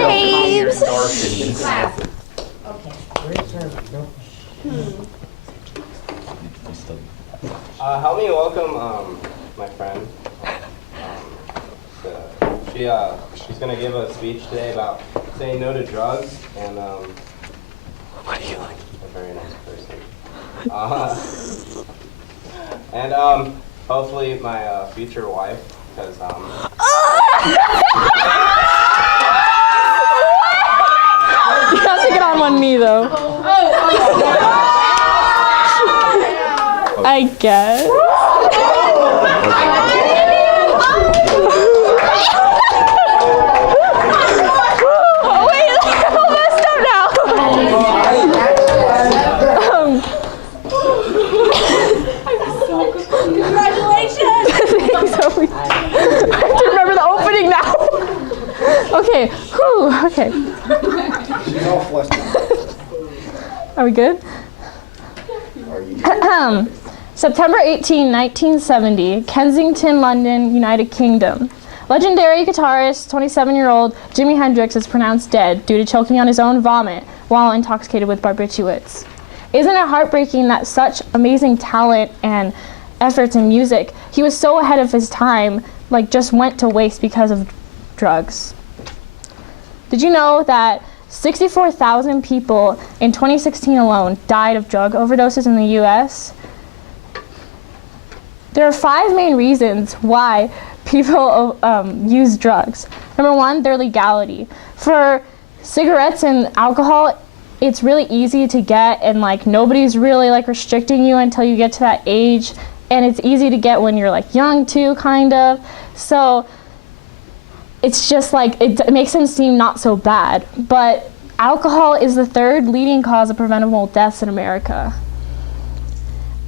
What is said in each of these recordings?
James. Help me welcome my friend. She's gonna give a speech today about saying no to drugs, and What do you like? a very nice person. And hopefully my future wife, because You have to get on one knee though. I guess. Oh wait, it's all messed up now. Congratulations! Thanks, Sophie. I have to remember the opening now. Okay. Whew. Okay. She's all flustered. Are we good? Are you? September 18, 1970, Kensington, London, United Kingdom. Legendary guitarist, 27-year-old Jimi Hendrix is pronounced dead due to choking on his own vomit while intoxicated with barbiturates. Isn't it heartbreaking that such amazing talent and efforts in music, he was so ahead of his time, just went to waste because of drugs? Did you know that 64,000 people in 2016 alone died of drug overdoses in the US? There are 5 main reasons why people use drugs. Number 1, their legality. For cigarettes and alcohol, it's really easy to get, and nobody's really restricting you until you get to that age, and it's easy to get when you're young too, kind of. So it's just it makes them seem not so bad. But alcohol is the 3rd leading cause of preventable deaths in America.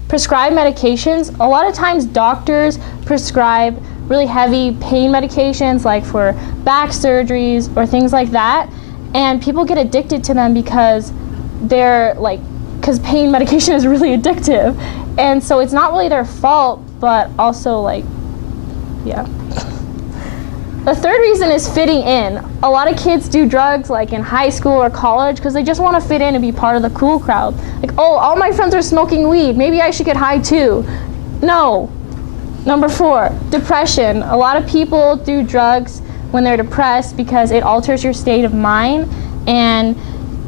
Prescribed medications, a lot of times doctors prescribe really heavy pain medications for back surgeries or things like that, and people get addicted to them because because pain medication is really addictive, and so it's not really their fault, but also yeah. The 3rd reason is fitting in. A lot of kids do drugs in high school or college because they just want to fit in and be part of the cool crowd. Oh, all my friends are smoking weed, maybe I should get high too. No. Number 4, depression. A lot of people do drugs when they're depressed because it alters your state of mind and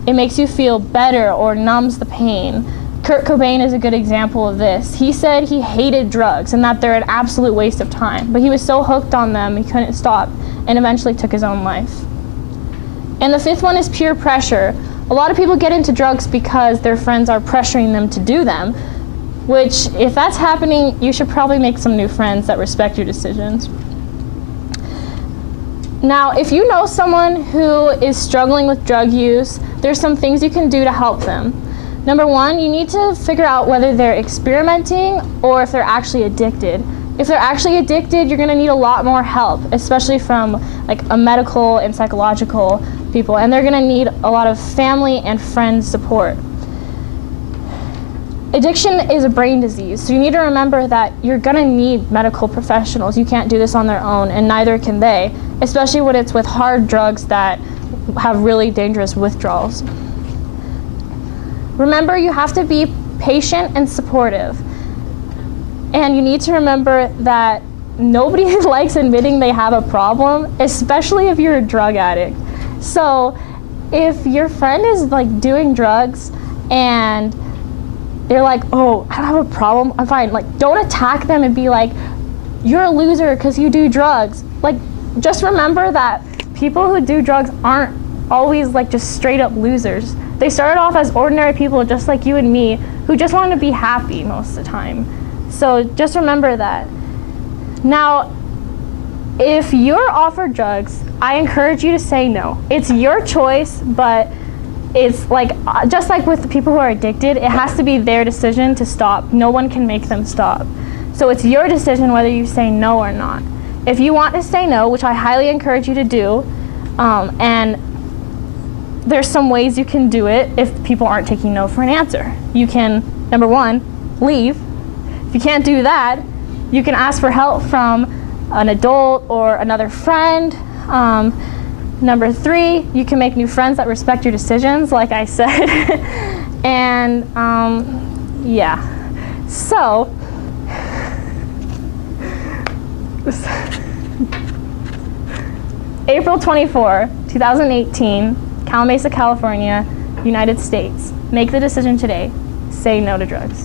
it makes you feel better or numbs the pain. Kurt Cobain is a good example of this. He said he hated drugs and that they're an absolute waste of time, but he was so hooked on them he couldn't stop and eventually took his own life. And the 5th one is peer pressure. A lot of people get into drugs because their friends are pressuring them to do them, which if that's happening, you should probably make some new friends that respect your decisions. Now, if you know someone who is struggling with drug use, there's some things you can do to help them. Number 1, you need to figure out whether they're experimenting or if they're actually addicted. If they're actually addicted, you're going to need a lot more help, especially from a medical and psychological people, and they're going to need a lot of family and friend support. Addiction is a brain disease, so you need to remember that you're going to need medical professionals. You can't do this on their own, and neither can they, especially when it's with hard drugs that have really dangerous withdrawals. Remember, you have to be patient and supportive. And you need to remember that nobody likes admitting they have a problem, especially if you're a drug addict. So if your friend is doing drugs and they're oh, I don't have a problem, I'm fine. Don't attack them and be you're a loser because you do drugs. Just remember that people who do drugs aren't always just straight up losers. They started off as ordinary people just like you and me who just wanted to be happy most of the time. So just remember that. Now, if you're offered drugs, I encourage you to say no. It's your choice, but it's just like with the people who are addicted, it has to be their decision to stop. No one can make them stop. So it's your decision whether you say no or not. If you want to say no, which I highly encourage you to do, and there's some ways you can do it if people aren't taking no for an answer. You can, number 1, leave. If you can't do that, you can ask for help from an adult or another friend. Number 3, you can make new friends that respect your decisions, like I said. And yeah. So, April 24, 2018, Cal Mesa, California, United States. Make the decision today. Say no to drugs.